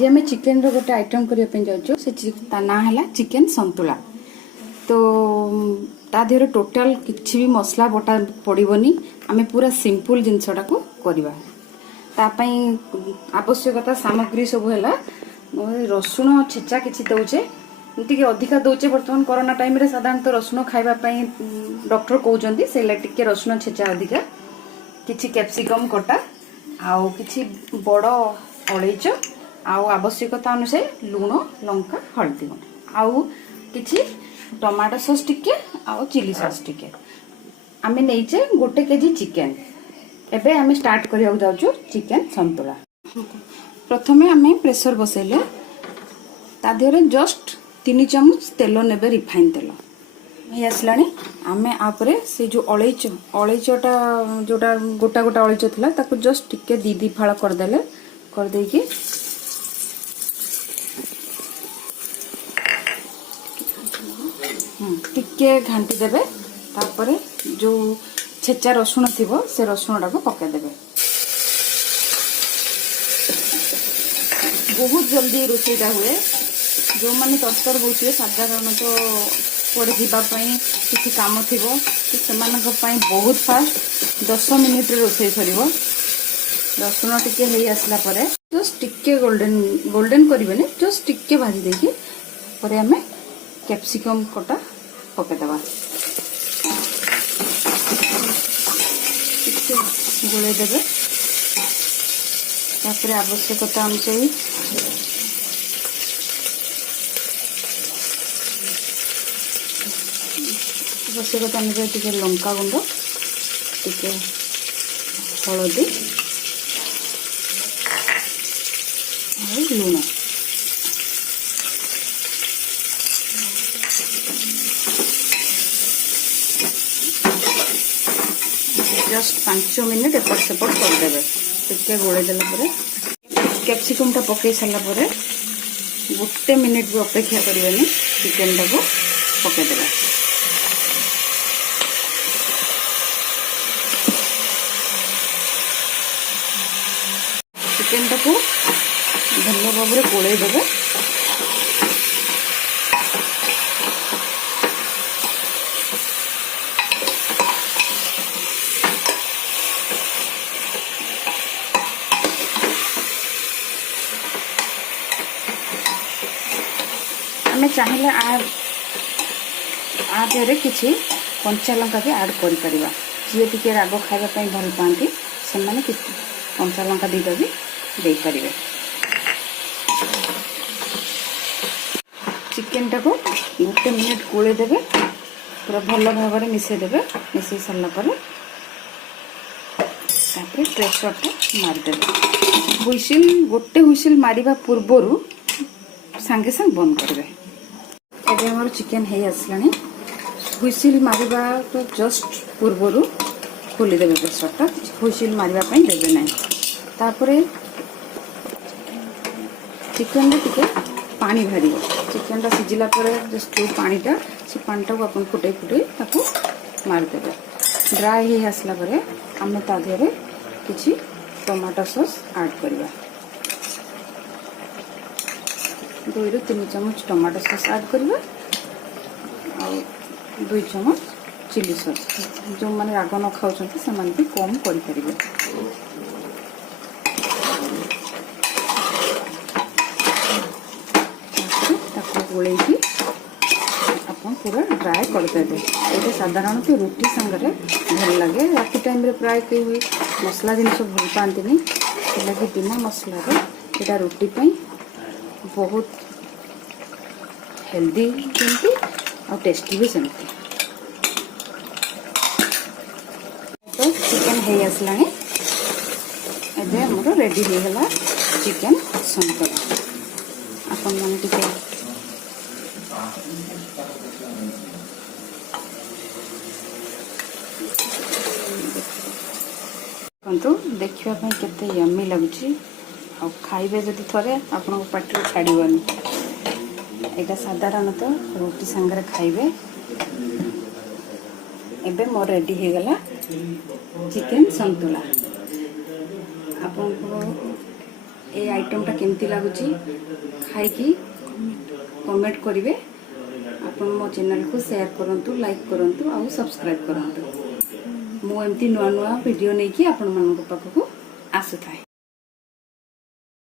आज आम चिकेन रोटे आइटम करने जाऊँ से ना है चिकेन संतुला। तो ता देहरे टोटाल किसी भी मसला बटा पड़ोनी आम पूरा सिंपल जिनसटा को करवा। आवश्यकता सामग्री सब है रसुण छेचा किसी दौचे टी अधिका दौचे बर्तमान कोरोना टाइम रे साधारणतः रसुण खावाई डॉक्टर कहते से रसुण छेचा अधिका किसी कैप्सिकम कटा आउ किसी बड़ अलैच आउ आवश्यकता अनुसार लुण लंका हल्दी आउ किसी टमाटो सॉस टिके आउ चिली सॉस टिके आम नहींचे 1 केजी चिकेन। एबे आम स्टार्ट करिया जाउछु चिकेन संतुला। प्रथमे आम प्रेशर बसैले ता देहरे जस्ट 3 चम्मच तेल नेबे रिफाइन तेल हे आसलानी। आम आपरे से जो अलैचटा जोटा गोटा गोटा अलैच थिला ताको जस्ट टिके दी फाळ करदेले कर देकी टिके घांटी देबे। तापरे जो छेचा रसुण थिबो से रसुण टाको पके देबे। बहुत जल्दी रोषेईटा हुए। जो माने तरतर होते साधारण तो पड़े जावाई किसी काम थी बहुत फास्ट 10 मिनिट रोषे सर। रसुण टिके हे आसला परे जस्ट टिके गोल्डन करें जस्ट टिके भाजी देकी पर आम कैप्सिकम कटा पकेदवा गोले देवे। तापर आवश्यकता अनुसार आवश्यकता अनुसार टिके लंका गुंड टिके हलदी लुण जस्ट 5 मिनिट एपट सेपट करदे। टिके गोले देला कैप्सिकम टा पकई सारा 1 मिनिट भी अपेक्षा करें चिकेन टाको पकईदे। चिकेन टाको भल भाव में गोले देवे। आम चाहिए आधे किसी कंचा लंका भी आड कर जी टी राग खावाई भल पाती से कंचा लंका दीटा भी दे पारे। चिकेन टाको 1 मिनिट गोले देवे पूरा भल भाव में मिसई देवे। मिसई सारापर प्रेशर टा मारिदेवे। हुइसिल 1 हुइसिल मारिबा पूर्वर सांगे सांग बंद करेंगे। एबे हमर चिकेन हे आसलानी। हुइसिल मारिबा तो जस्ट पूर्वर खोली देवे प्रेशर टा हुइसिल मारिबा पई देवे नहीं। तापरे चिकेन रे टिके पानी भारी चिकेन टा सिझिला परे जस्ट जो पानीटा से पानीटा को अपन फुटे ताको मारदेवे। ड्राई हे आसला परे आम ता देहरे किछि टमाटो सॉस ऐड करवा। 2 ରୁ 3 चम्मच टमाटो सॉस ऐड करवा और 2 चम्मच चिली सॉस। जो माने राग न खाउछन से माने भी कम करि परिबे। गोले अपन पूरा ड्राई करदेवे। ये साधारणतः रुटी सांगे भल लगे। राति टाइम रे प्राय कई मसला जिनस भल पाती लगे बिना मसला यहाँ रुटी पाई बहुत हेल्दी सेमती और टेस्टी भी सेमती। तो चिकेन है आसला एबे हमर रेडी हो गला चिकेन संतुला। अपन माने टिके देखो देखापी केते यम्मी लगुच खाइबे जदि थरे आपण पाटी छाड़बनी। यहाँ साधारणतः रुटी सांगे खाइबे। एबे मोर रेडी हो गला चिकेन संतुला। आपन ए आइटमटा केमती लगुच खाई कमेंट करेंगे। आप मो चैनल को शेयर करूँ, लाइक करूँ और सब्सक्राइब करूँ। मु एमती नुआ नुआ वीडियो नहीं कि आपण पाखक आसुଥାଏ।